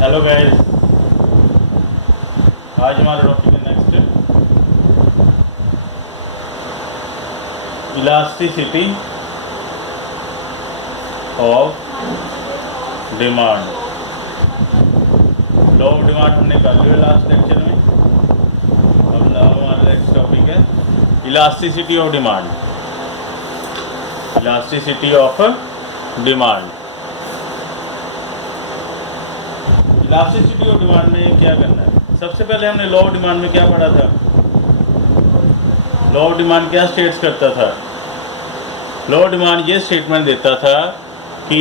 Hello guys, आज हमारा topic है next elasticity of demand. Law of demand हमने कर लिया लास्ट लेक्चर में। अब हमारा नेक्स्ट टॉपिक है elasticity of demand. Elasticity of demand. Elasticity of demand में क्या करना है? सबसे पहले हमने लॉ ऑफ डिमांड में क्या पढ़ा था? लॉ ऑफ डिमांड क्या स्टेट्स करता था? लॉ ऑफ डिमांड ये स्टेटमेंट देता था कि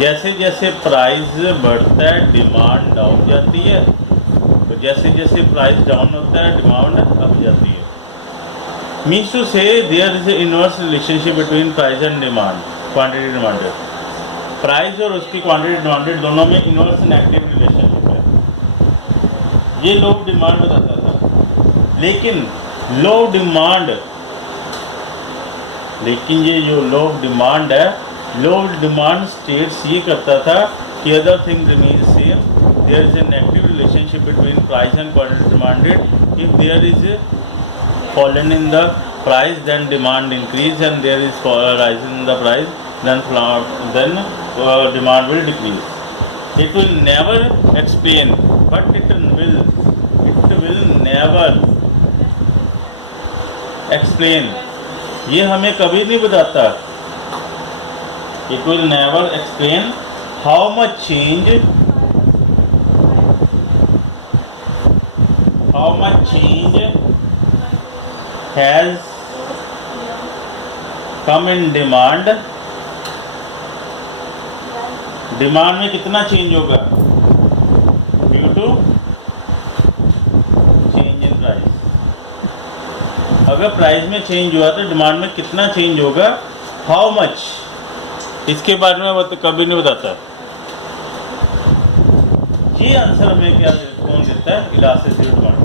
जैसे जैसे प्राइस बढ़ता है डिमांड डाउन जाती है, तो जैसे जैसे प्राइस डाउन होता है डिमांड अप जाती है। Means to say there is a inverse relationship between price and demand, quantity demanded. Price और उसकी क्वांटिटी डिमांडेड दोनों में इनवर्स नेगेटिव रिलेशनशिप है, ये लॉ ऑफ डिमांड बताता था। लेकिन लॉ ऑफ डिमांड ये जो लॉ ऑफ डिमांड है, लॉ ऑफ डिमांड स्टेट्स ये करता था कि other thing remain same, there is a negative relationship between price and quantity demanded. If there is fallen in the price then demand increase, and there is rise in the price then demand will decrease. It will never explain, but it will never explain, ये हमें कभी नहीं बताता। It will never explain how much change has come in demand। Demand में कितना change होगा due to change in price. अगर price में चेंज हुआ तो डिमांड में कितना चेंज होगा, हाउ मच, इसके बारे में कभी नहीं बताता। ये आंसर हमें क्या कौन देता है? Elasticity of demand.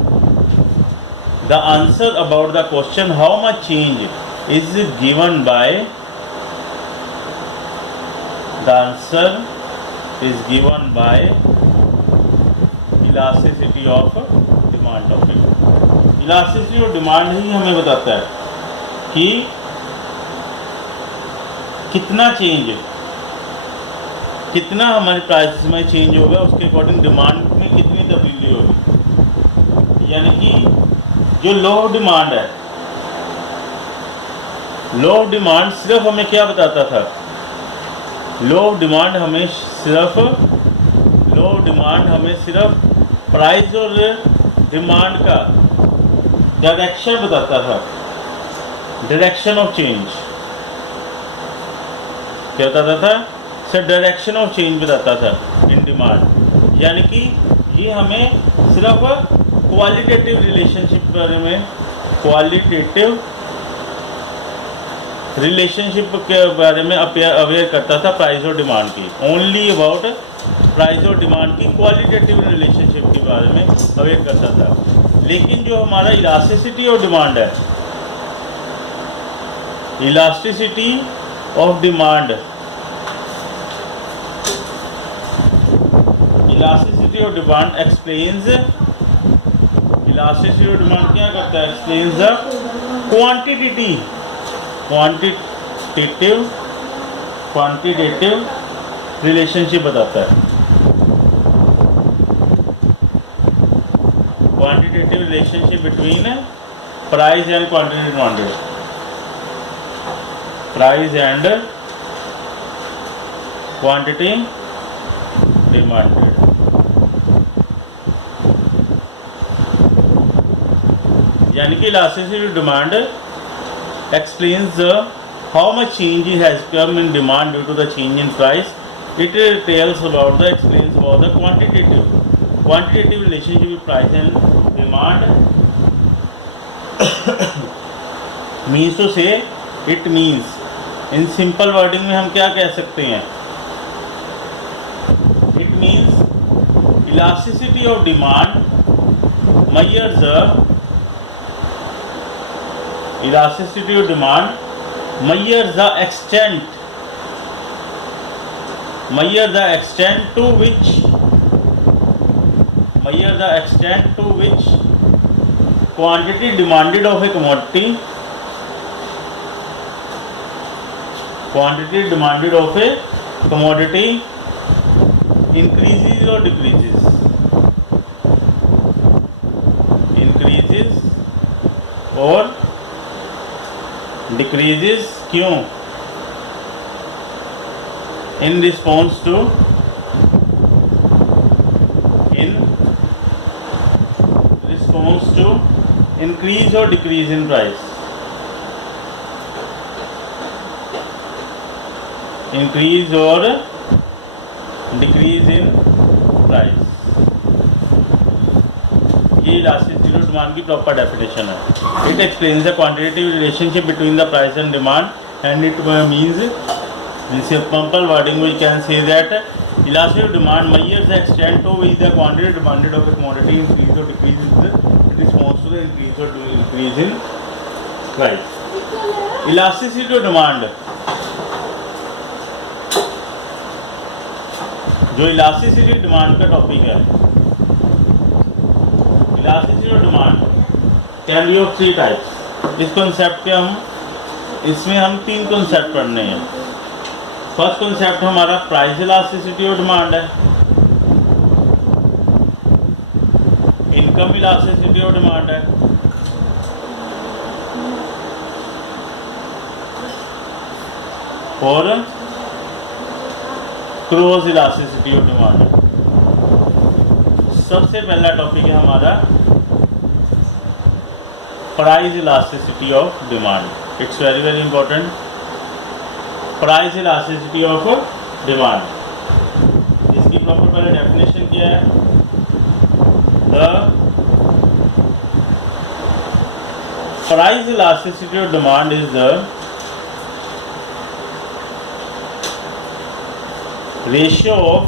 The answer about the question how much change is given by elasticity of demand topic। Elasticity of demand ही हमें बताता है कि कितना हमारे प्राइस में चेंज होगा, उसके अकॉर्डिंग डिमांड में कितनी तब्दीली होगी। यानी कि जो लॉ ऑफ डिमांड है, लॉ ऑफ डिमांड सिर्फ हमें क्या बताता था? लॉ ऑफ डिमांड हमें सिर्फ प्राइस और डिमांड का डायरेक्शन बताता था, डायरेक्शन ऑफ चेंज। क्या बताता था? सर डायरेक्शन ऑफ चेंज बताता था इन डिमांड। यानी कि ये हमें सिर्फ क्वालिटेटिव रिलेशनशिप के बारे में, क्वालिटेटिव रिलेशनशिप के बारे में अवेयर करता था प्राइस और डिमांड की। ओनली अबाउट प्राइस और डिमांड की क्वालिटेटिव रिलेशनशिप के बारे में अवेयर करता था। लेकिन जो हमारा इलास्टिसिटी ऑफ डिमांड है, elasticity of demand, elasticity of demand explains, elasticity of demand क्या करता है? एक्सप्लेन्स द क्वांटिटेटिव रिलेशनशिप बताता है। Quantitative relationship between price and quantity demanded, price and quantity demanded. यानी कि elasticity of demand explains how much change has come in demand due to the change in price. It tells about the explains about the quantitative relationship with price and demand। means to say, it means in simple wording में हम क्या कह सकते हैं? It means elasticity of demand measures the extent measure the extent to which quantity demanded of a commodity increases or decreases क्यों? in response to increase or decrease in price. Increase or decrease in price. ये elasticity of demand की proper definition है. It explains the quantitative relationship between the price and demand and it means in simple wording we can say that elasticity of demand measures the extent to which the quantity demanded of a commodity increase or decrease in response to the increase or decrease in price. Elasticity of demand, जो elasticity demand का topic है, elasticity of demand can be of 3 types. इस concept के इसमें हम 3 concept पढ़ने हैं. First concept हमारा प्राइस इलास्टिसिटी ऑफ डिमांड है, इनकम इलास्टिसिटी ऑफ डिमांड है, और क्रॉस इलास्टिसिटी ऑफ डिमांड है. सबसे पहला टॉपिक है हमारा price elasticity of demand. It's very very important. Price elasticity of demand, इसकी प्रॉपर पहले डेफिनेशन क्या है? The price elasticity of demand is the ratio of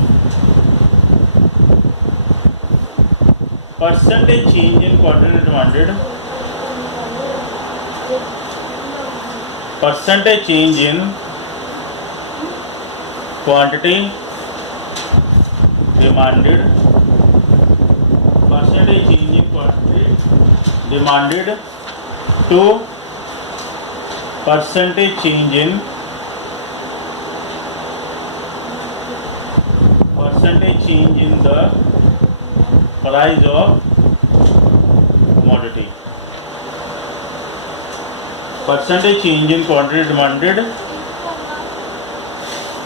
percentage change in quantity demanded, percentage change in quantity demanded, percentage change in quantity demanded to percentage change in the price of commodity. Percentage change in quantity demanded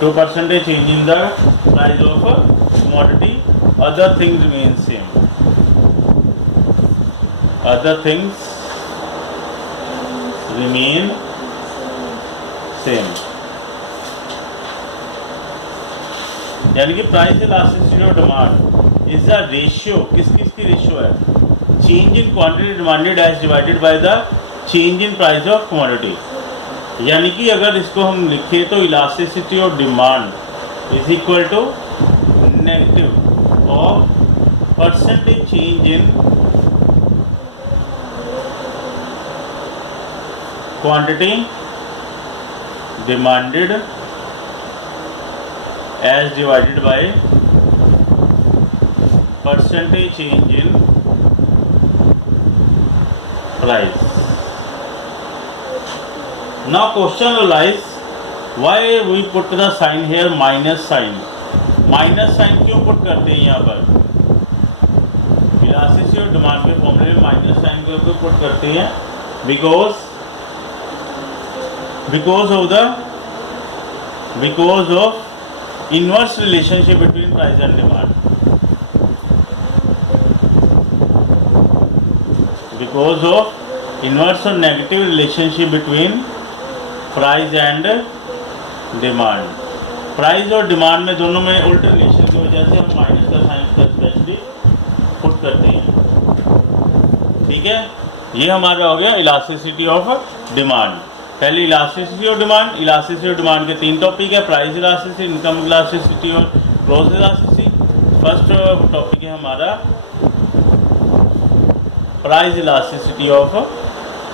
to percentage change in the price of a commodity. Other things remain same. Other things remain same. यानी कि price elasticity of demand is the ratio. किसकी ratio है? Change in quantity demanded as divided by the change in price of commodity. यानी कि अगर इसको हम लिखें तो elasticity of demand is equal to negative of percentage change in quantity demanded as divided by percentage change in price. Now question arises, why we put the sign here minus sign? Minus sign क्यों put करते हैं यहाँ पर? Elasticity of demand के फॉर्मूले में minus sign क्यों put करते हैं? because of inverse relationship between price and demand. Because of inverse or negative relationship between price and demand. Price और डिमांड में दोनों में उल्टे रिलेशन की वजह से हम माइनस का साइन स्पेशली पुट करते हैं. ठीक है, ये हमारा हो गया इलास्टिसिटी ऑफ डिमांड. पहले इलास्टिसिटी ऑफ डिमांड के 3 टॉपिक है, प्राइस इलास्टिसिटी, इनकम इलास्टिसिटी और क्रॉस इलास्टिसिटी. फर्स्ट टॉपिक है हमारा प्राइस इलास्टिसिटी ऑफ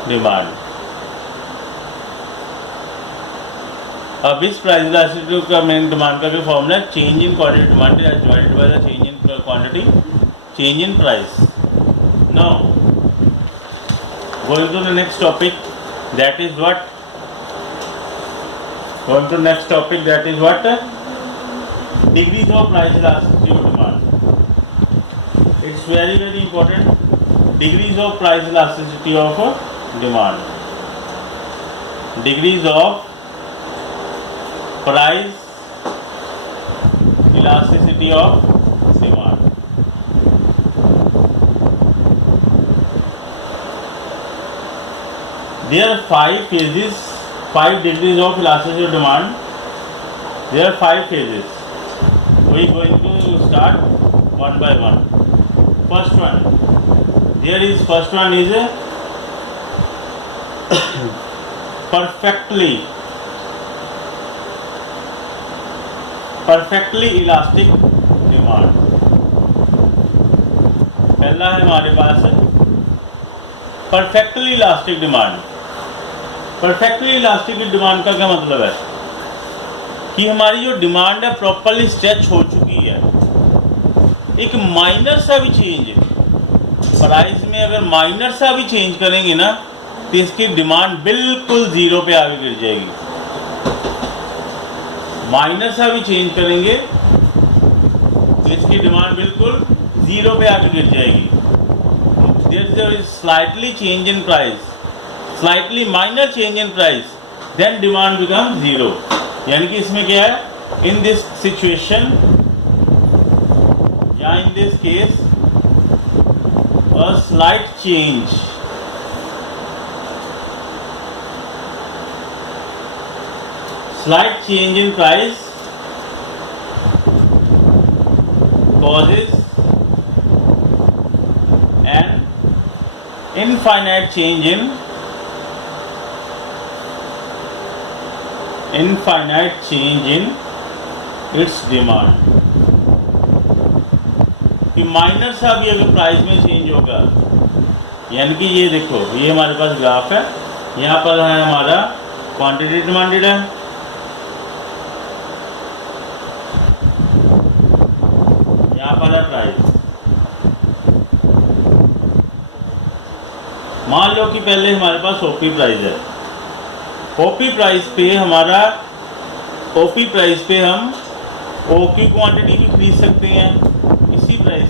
डिमांड. अब इस प्राइस इलास्टिसिटी का मेन डिमांड का फॉर्मूला है change in quantity demand as divided by the change in quantity change in price. Now going to the next topic, that is what degrees of price elasticity of demand. It's very important, degrees of price elasticity of demand. Degrees of price elasticity of demand. There are 5 phases, 5 degrees of elasticity of demand. There are 5 phases. We are going to start one by one. First one is perfectly elastic demand. पहला है हमारे पास perfectly elastic demand. Perfectly elastic demand का क्या मतलब है कि हमारी जो डिमांड है प्रॉपर्ली स्ट्रेच हो चुकी है. एक माइनर सा भी चेंज प्राइस में, अगर माइनर सा भी चेंज करेंगे ना तो इसकी डिमांड बिल्कुल जीरो पे आगे गिर जाएगी. माइनर सा भी चेंज करेंगे तो इसकी डिमांड बिल्कुल जीरो पे आगे गिर जाएगी. There is slightly change in price, slightly minor change in price, then demand becomes zero. यानी कि इसमें क्या है, in this situation या in this case a slight change in price causes an infinite change in its demand. कि minor सा भी अगर प्राइस में चेंज होगा, यानी कि ये देखो, ये हमारे पास ग्राफ है, यहाँ पर है हमारा क्वांटिटी डिमांडेड है, यहाँ पर है प्राइस. मान लो कि पहले हमारे पास ओपी प्राइस है. ओपी प्राइस पे हम ओक्यू क्वांटिटी भी खरीद सकते हैं. इसी प्राइस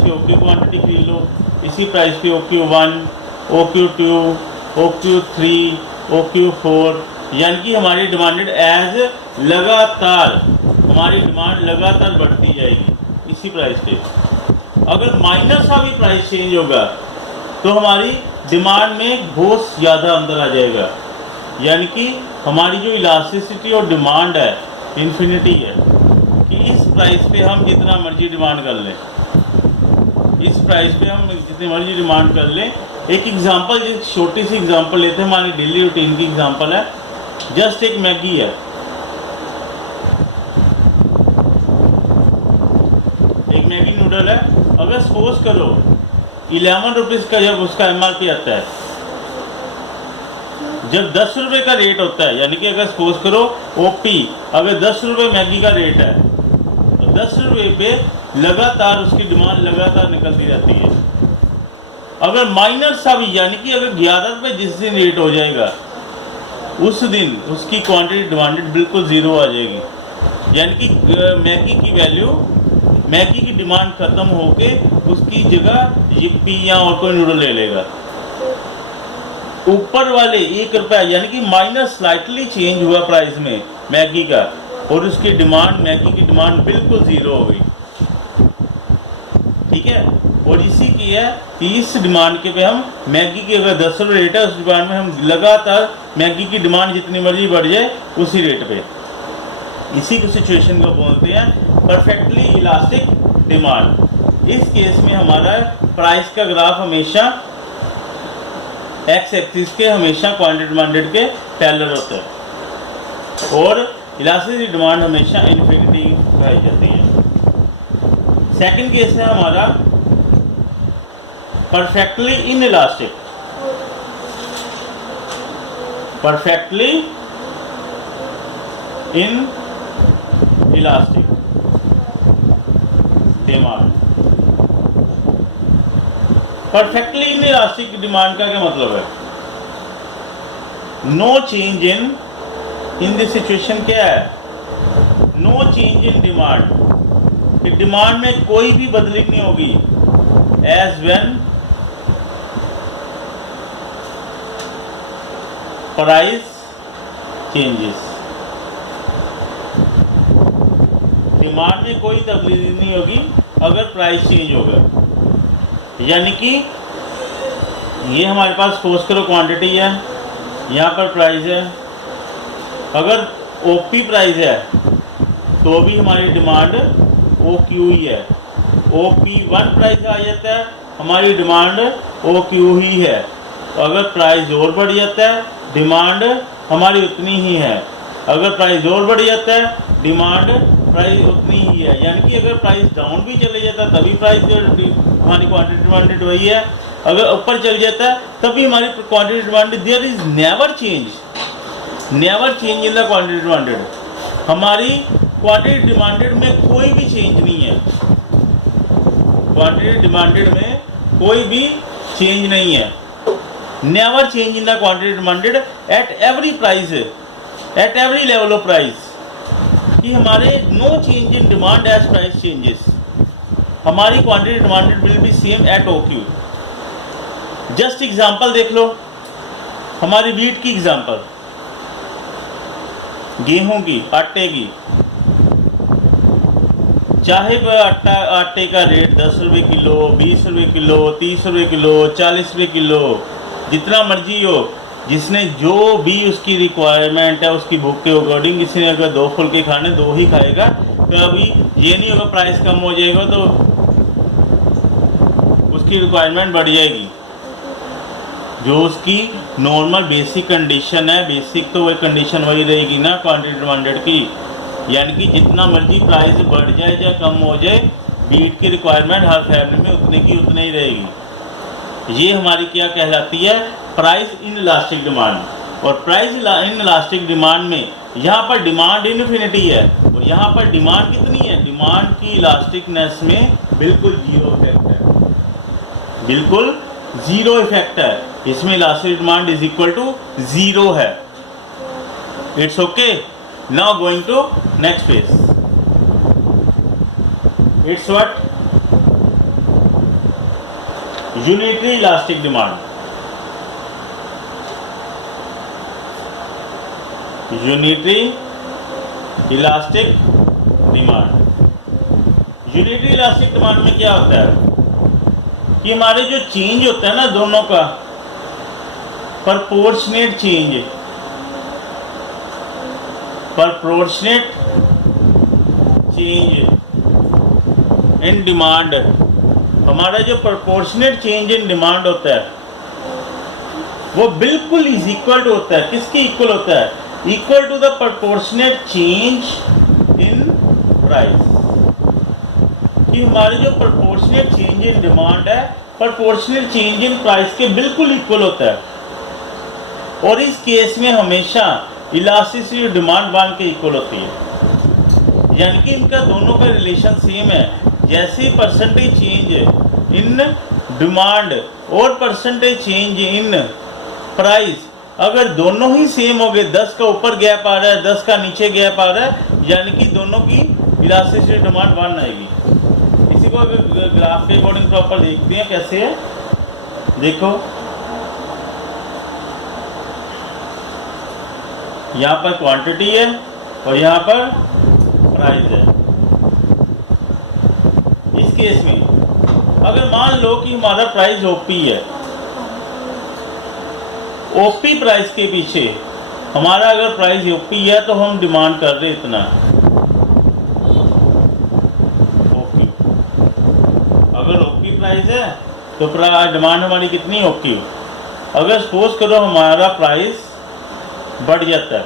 पे ओक्यू क्वांटिटी खरीद लो. इसी प्राइस पे ओक्यू 1, ओक्यू 2, ओक्यू 3, ओक्यू 4. यानी कि हमारी डिमांडेड एज हमारी डिमांड लगातार बढ़ती जाएगी इसी प्राइस पे. अगर माइनर सा भी प्राइस चेंज होगा तो हमारी डिमांड में बहुत ज़्यादा अंदर आ जाएगा. यानी कि हमारी जो इलास्टिसिटी और डिमांड है इन्फिनिटी है कि इस प्राइस पे हम जितना मर्जी डिमांड कर लें, इस प्राइस पे हम जितनी मर्जी डिमांड कर लें. एक एग्जांपल, एक छोटी सी एग्जांपल लेते हैं, हमारी डेली रूटीन की एग्जांपल है. जस्ट एक मैगी है, एक मैगी नूडल है. अगर सपोज करो 11 रुपीज़ का जब उसका MRP आता है, जब 10 रुपये का रेट होता है, यानी कि अगर सपोज करो OP अगर 10 रुपये मैगी का रेट है तो 10 रुपये पे लगातार उसकी डिमांड लगातार निकलती रहती है. अगर माइनर सा भी, यानी कि अगर 11 रुपये जिस दिन रेट हो जाएगा उस दिन उसकी क्वांटिटी डिमांडेड बिल्कुल ज़ीरो आ जाएगी. यानी कि मैगी की डिमांड खत्म होके उसकी जगह यिप्पी या और कोई नूडल ले लेगा. ऊपर वाले 1 रुपया, यानी कि माइनस स्लाइटली चेंज हुआ प्राइस में मैगी का, और उसकी डिमांड, मैगी की डिमांड बिल्कुल ज़ीरो हो गई. ठीक है. और इसी की है कि इस डिमांड के पे हम मैगी की अगर 10 रुपये रेट है, उस डिमांड में हम लगातार मैगी की डिमांड जितनी मर्जी बढ़ जाए उसी रेट पे. इसी को सिचुएशन को बोलते हैं परफेक्टली इलास्टिक डिमांड. इस केस में हमारा प्राइस का ग्राफ हमेशा एक्स एक्सिस के हमेशा क्वांटिटी डिमांडेड के पैरेलल होता है और इलास्टिसिटी डिमांड हमेशा इन्फिनिटी पाई जाती है. सेकंड केस है हमारा perfectly inelastic. Perfectly inelastic demand. Perfectly inelastic demand का क्या मतलब है? No change in this situation क्या है? नो चेंज इन डिमांड, कि डिमांड में कोई भी बदली नहीं होगी। As when price changes, demand में कोई तब्दीली नहीं होगी अगर प्राइस चेंज होगा। यानी कि ये हमारे पास सपोज करो क्वांटिटी है, यहाँ पर प्राइस है। अगर ओपी प्राइस है तो भी हमारी डिमांड ओ क्यू ही है। OP1 प्राइस आ जाता है, हमारी डिमांड ओ क्यू ही है। तो अगर प्राइस और बढ़ जाता है डिमांड हमारी उतनी ही है। अगर प्राइस और बढ़ जाता है डिमांड प्राइस उतनी ही है। यानी कि अगर प्राइस डाउन भी चले जाता है तभी प्राइस हमारी क्वांटिटी डिमांडेड वही है। अगर ऊपर चल जाता है तभी हमारी quantity demanded. There is never change in the quantity demanded. हमारी क्वांटिटी डिमांडेड में कोई भी चेंज नहीं है। क्वांटिटी डिमांडेड में कोई भी चेंज नहीं है। Never change in the quantity demanded at every price, at every level of price. कि हमारे no change in demand as price changes. हमारी quantity demanded will be same at OQ। Just example देख लो, हमारी wheat की example, गेहूं की, आटे की। चाहे वह आटे का रेट 10 रुपये किलो, 20 रुपये किलो, 30 रुपये किलो, 40 रुपये किलो, जितना मर्जी हो, जिसने जो भी उसकी रिक्वायरमेंट है उसकी भूख के अकॉर्डिंग, किसी ने अगर 2 फुल्के खाने 2 ही खाएगा। कभी ये नहीं होगा प्राइस कम हो जाएगा तो उसकी रिक्वायरमेंट बढ़ जाएगी। जो उसकी नॉर्मल बेसिक कंडीशन है, बेसिक तो वही कंडीशन वही रहेगी ना क्वांटिटी डिमांडेड की। यानी कि जितना मर्जी प्राइस बढ़ जाए या कम हो जाए, वीट की रिक्वायरमेंट हर फैमिली में उतने की उतनी ही रहेगी। ये हमारी क्या कहलाती है? Price in elastic demand. और प्राइस इन इलास्टिक डिमांड में यहाँ पर डिमांड इनफिनिटी है और यहाँ पर डिमांड कितनी है? डिमांड की इलास्टिकनेस में बिल्कुल जीरो इफेक्ट है, बिल्कुल जीरो इफेक्ट है। इसमें elastic demand is equal to 0 है। It's okay. Now going to next page. It's what? Unitary elastic demand. Unitary elastic demand. Unitary elastic demand में क्या होता है कि हमारे जो चेंज होता है ना दोनों का proportionate change, proportionate change in demand. हमारा जो प्रपोर्शनेट चेंज इन डिमांड होता है वो बिल्कुल इज इक्वल टू होता है। किसके इक्वल होता है? Equal to the proportionate change in price. कि हमारे जो प्रपोर्शनेट चेंज इन डिमांड है प्रपोर्शनेट चेंज इन प्राइस के बिल्कुल इक्वल होता है। और इस केस में हमेशा इलास्टिसिटी डिमांड 1 के इक्वल होती है। यानी कि इनका दोनों का रिलेशन सेम है। जैसे परसेंटेज चेंज इन डिमांड और परसेंटेज चेंज इन प्राइस अगर दोनों ही सेम हो गए, 10 का ऊपर गैप आ रहा है 10 का नीचे गैप आ रहा है, यानी कि दोनों की इलास्टिसिटी डिमांड 1 आएगी। इसी को ग्राफ के अकॉर्डिंग प्रॉपर देखते हैं कैसे है। देखो यहाँ पर क्वांटिटी है और यहाँ पर प्राइस है। इस केस में अगर मान लो कि हमारा प्राइस ओपी है, ओपी प्राइस के पीछे हमारा अगर प्राइस ओपी है तो हम डिमांड कर रहे इतना ओपी। अगर ओपी प्राइस है तो डिमांड हमारी कितनी ओपी। अगर सपोज करो हमारा प्राइस बढ़ जाता है,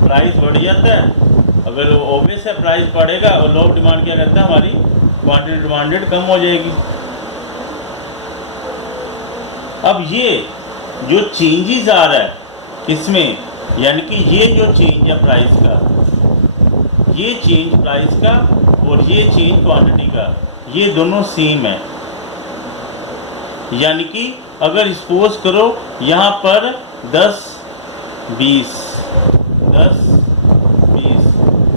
प्राइस बढ़ जाता है, अगर ओबियस है प्राइस बढ़ेगा और लो डिमांड क्या करता है हमारी क्वांटिटी डिमांडेड कम हो जाएगी। अब ये जो चेंजेस आ रहा है इसमें यानी कि ये जो चेंज है प्राइस का, ये चेंज प्राइस का और ये चेंज क्वांटिटी का, ये दोनों सेम है। यानी कि अगर सपोज करो यहाँ पर 10 20 10 20,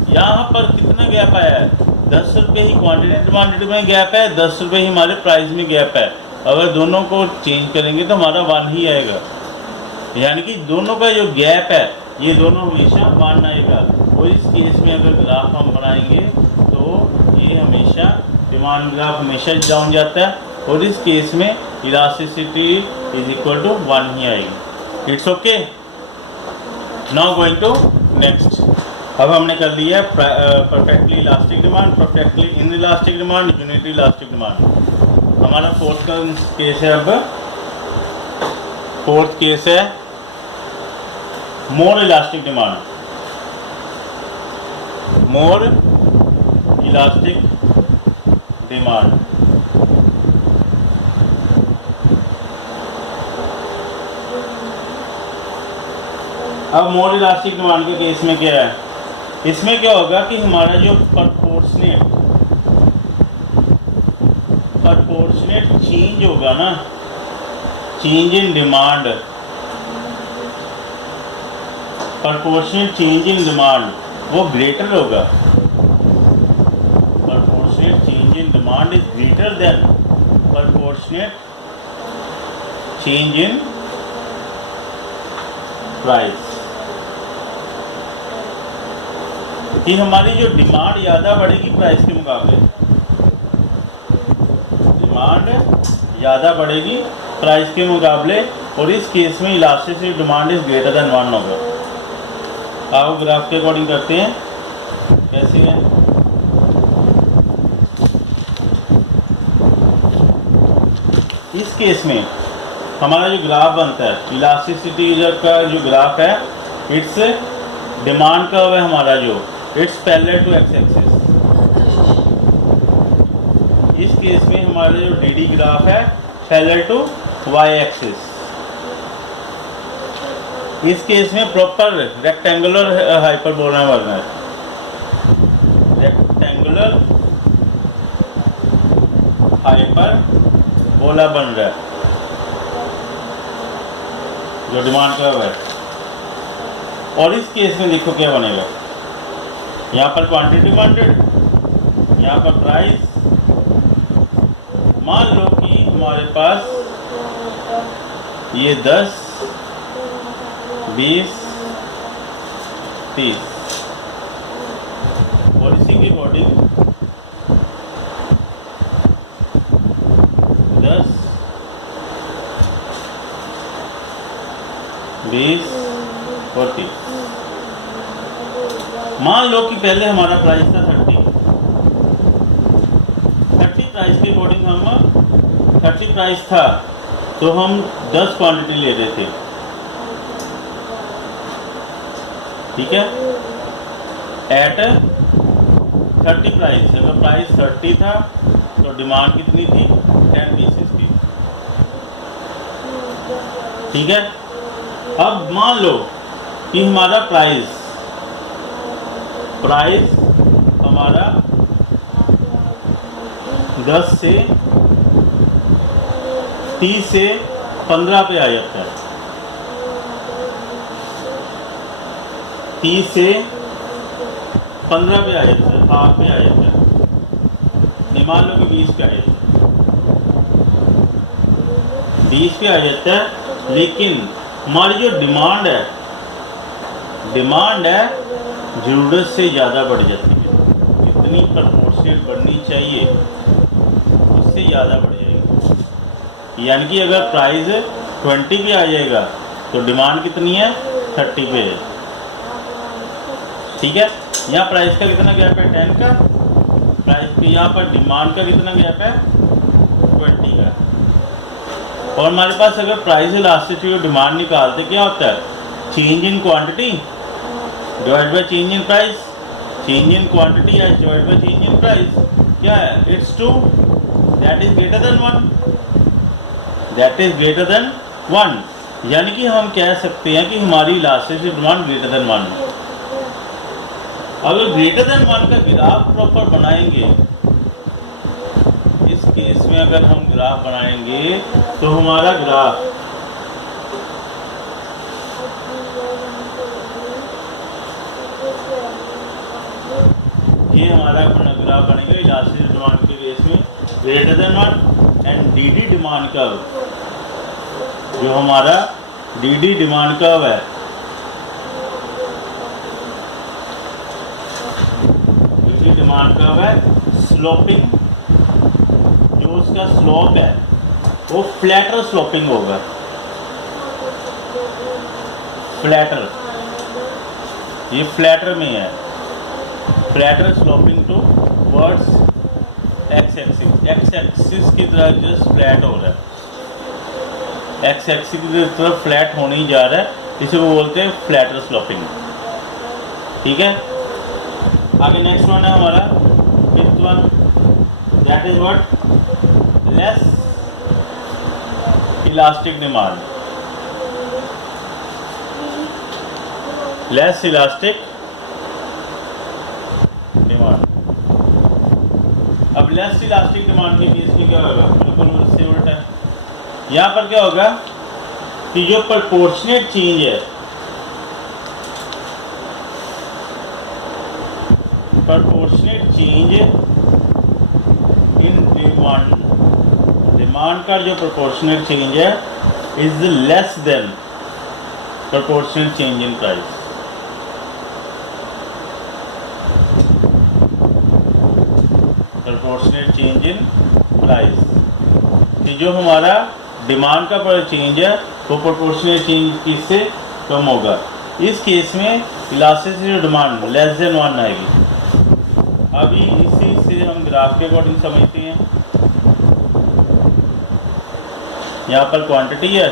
यहाँ पर कितना गैप आया है? 10 रुपये ही क्वांटिटी डिमांड में गैप है, 10 रुपये ही हमारे प्राइस में गैप है। अगर दोनों को चेंज करेंगे तो हमारा 1 ही आएगा। यानी कि दोनों का जो गैप है ये दोनों हमेशा 1 आएगा। और इस केस में अगर ग्राफ हम बनाएंगे तो ये हमेशा डिमांड ग्राफ हमेशा डाउन जाता है, और इस केस में इलास्टिसिटी इज इक्वल टू 1 ही आएगी। It's okay. Now going to next. अब हमने कर लिया perfectly elastic demand, perfectly inelastic demand, unitary elastic demand. हमारा फोर्थ केस है, अब फोर्थ केस है more elastic demand. More elastic demand. अब मोर इलास्टिक डिमांड के केस में क्या है? इसमें क्या होगा कि हमारा जो प्रपोर्शनेट चेंज होगा ना, change in demand, proportionate change in demand वो ग्रेटर होगा। Proportionate change in demand is greater than proportionate change in price. कि हमारी जो डिमांड ज़्यादा बढ़ेगी प्राइस के मुकाबले, डिमांड ज़्यादा बढ़ेगी प्राइस के मुकाबले, और इस केस में elasticity demand is greater than 1 होगा। आओ ग्राफ के अकॉर्डिंग करते हैं कैसे है। इस केस में हमारा जो ग्राफ बनता है इलास्टिसिटी का जो ग्राफ है, इट्स डिमांड कर्व है हमारा जो, it's parallel to X axis. इस केस में हमारा जो डी ग्राफ है पैरेलल टू वाई एक्सिस। इस केस में प्रॉपर रेक्टेंगुलर हाइपरबोला बन रहा है, रेक्टेंगुलर हाइपरबोला बन रहा है जो डिमांड कर्व है। और इस केस में देखो क्या बनेगा, यहाँ पर क्वांटिटी डिमांडेड, यहाँ पर प्राइस। मान लो कि हमारे पास ये 10 20 30, और इसी के अकॉर्डिंग 10 20 और 30। मान लो कि पहले हमारा प्राइस था 30 प्राइस के अकॉर्डिंग हम 30 प्राइस था तो हम 10 क्वांटिटी ले रहे थे, ठीक है। एट 30 प्राइस, अगर प्राइस 30 था तो डिमांड कितनी थी? 10 पीसेस की, ठीक है। अब मान लो कि हमारा प्राइस हमारा 10 से 30 से 15 पे आ जाता है, 30 से 15 पे आ जाता है, हाफ पे आ जाता है। नहीं, मान लो कि 20 पे आ जाता है, 20 पे आ जाता है। लेकिन हमारी जो डिमांड है ज़रूरत से ज़्यादा बढ़ जाती है। जितनी प्रपोर्शनेट बढ़नी चाहिए उससे ज़्यादा बढ़ जाएगी। यानी कि अगर प्राइस 20 पे आ जाएगा तो डिमांड कितनी है? 30 पे है, ठीक है। यहाँ प्राइस का कितना गैप है? 10 का। प्राइस के यहाँ पर डिमांड का कितना गैप है? 20 का। और हमारे पास अगर प्राइस इलास्टिसिटी और डिमांड निकालते क्या होता है? Change in quantity divide by change in price. Change in quantity है divide by change in price क्या है? It's 2, that is greater than 1, that is greater than 1। यानी कि हम कह सकते हैं कि हमारी इलास्टिसिटी डिमांड ग्रेटर देन 1 है। अगर ग्रेटर देन 1 का ग्राफ प्रॉपर बनाएंगे, इस केस में अगर हम ग्राफ बनाएंगे तो हमारा ग्राफ ये हमारा ग्राफ बनेगा इलास्टिसिटी डिमांड के केस में greater than 1 and DD demand curve, जो हमारा डीडी डिमांड कर्व है, डीडी डिमांड कर्व है स्लोपिंग, जो उसका स्लोप है वो फ्लैटर स्लोपिंग होगा, फ्लैटर, ये फ्लैटर में है, flatter sloping towards X axis की तरफ जस्ट फ्लैट हो रहा है, एक्स एक्सिस की तरफ फ्लैट होने ही जा रहा है, इसे वो बोलते हैं फ्लैटर स्लोपिंग। ठीक है, आगे नेक्स्ट वन है हमारा fifth one, that is what, less elastic demand, less elastic demand. अब लेस इलास्टिक डिमांड के केस में क्या होगा, बिल्कुल उससे उल्टा है। यहाँ पर क्या होगा कि जो प्रोपोर्शनेट चेंज है, proportionate change in demand, demand का जो प्रोपोर्शनेट चेंज है is less than proportionate change in price. Proportionate change in price कि जो हमारा डिमांड का चेंज है वो प्रोपोर्शनेट चेंज किससे कम होगा। इस केस में इलास्टिसिटी डिमांड लेस देन 1 आएगी। अभी इसी से हम ग्राफ के अकॉर्डिंग समझते हैं। यहाँ पर क्वांटिटी है,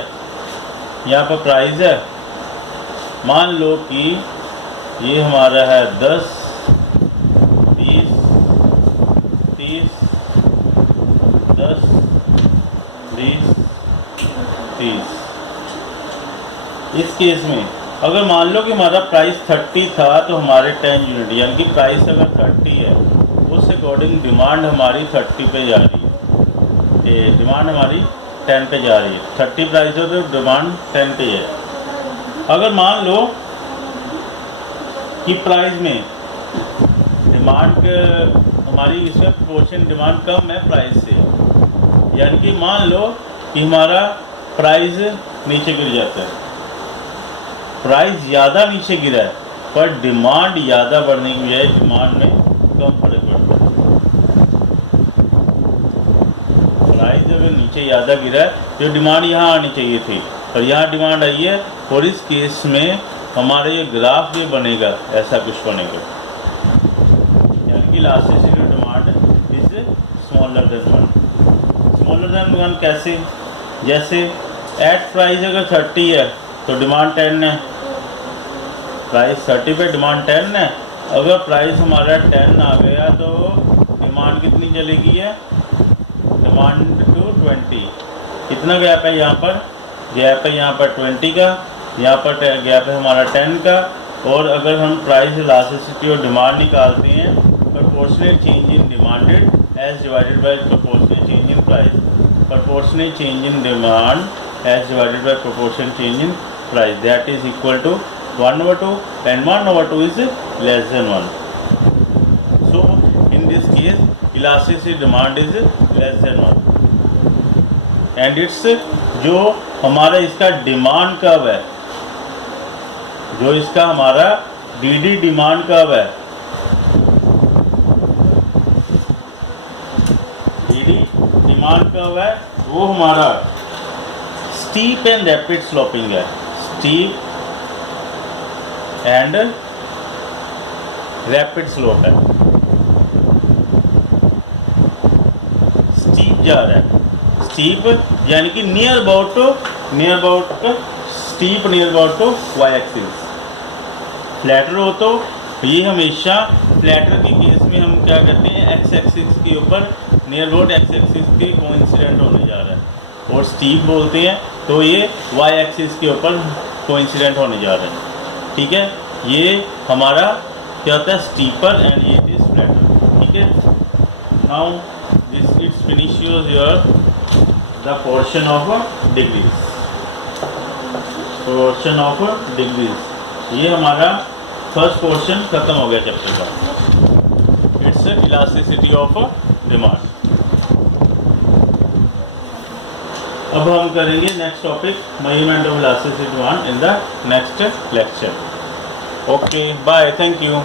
यहाँ पर प्राइस है। मान लो कि ये हमारा है 10, 20, 30, 10, 20, 30। इस केस में अगर मान लो कि हमारा प्राइस 30 था तो हमारे 10 यूनिट, यानी कि प्राइस अगर 30 है उस अकॉर्डिंग डिमांड हमारी 30 पे जा रही है, डिमांड हमारी 10 पे जा रही है। 30 प्राइस हो तो डिमांड 10 पे है। अगर मान लो कि प्राइस में डिमांड हमारी इसमें प्रोपोर्शन डिमांड कम है प्राइस से, यानी कि मान लो कि हमारा प्राइस नीचे गिर जाता है, प्राइस ज़्यादा नीचे गिरा है पर डिमांड ज़्यादा बढ़ने की बजाय डिमांड में कम फर्क पड़ता है। प्राइस अगर नीचे ज़्यादा गिरा है तो डिमांड यहाँ आनी चाहिए थी और यहाँ डिमांड आई है, और इस केस में हमारा ये ग्राफ ये बनेगा, ऐसा कुछ बनेगा, यानी कि elasticity demand is smaller than 1। Smaller than 1 कैसे? जैसे एट प्राइस अगर 30 है तो डिमांड 10 है, प्राइस 30 पे डिमांड 10 है। अगर प्राइस हमारा 10 आ गया तो डिमांड कितनी चलेगी है, डिमांड टू 20। कितना गैप है यहाँ पर? गैप है यहाँ पर 20 का, यहाँ पर गैप है हमारा 10 का। और अगर हम प्राइस इलास्टिसिटी और डिमांड निकालते हैं, proportionate change in demanded as divided by proportionate change in price, proportionate change in demand as divided by proportionate change in price, that is equal to 1/2 and 1/2 is less than 1. So in this case elasticity demand is less than 1 and it's जो हमारा इसका demand curve है, जो इसका हमारा DD demand curve है, DD demand curve है, वो हमारा स्टीप एंड रैपिड स्लोपिंग है, स्टीप एंड रैपिड स्लोप है। स्टीप जा रहा है, स्टीप यानी कि near about steep near about to Y axis. Flatter हो तो ये हमेशा फ्लैटर के केस में हम क्या कहते हैं, एक्स एक्सिस के ऊपर नियर अबाउट एक्स एक्सिस के कोइंसिडेंट होने जा रहा है। और स्टीप बोलते हैं तो ये y एक्सिस के ऊपर कोइंसिडेंट होने जा रहे हैं, ठीक है। ये हमारा क्या होता है, स्टीपर एंड ये इज फ्लैटर, ठीक है। Now this it's finishes your the portion of degrees, portion of degrees. ये हमारा फर्स्ट पोर्शन खत्म हो गया चैप्टर का। It's elasticity of demand. अब हम करेंगे next topic, measurement of elasticity demand in the next lecture. Okay bye, thank you.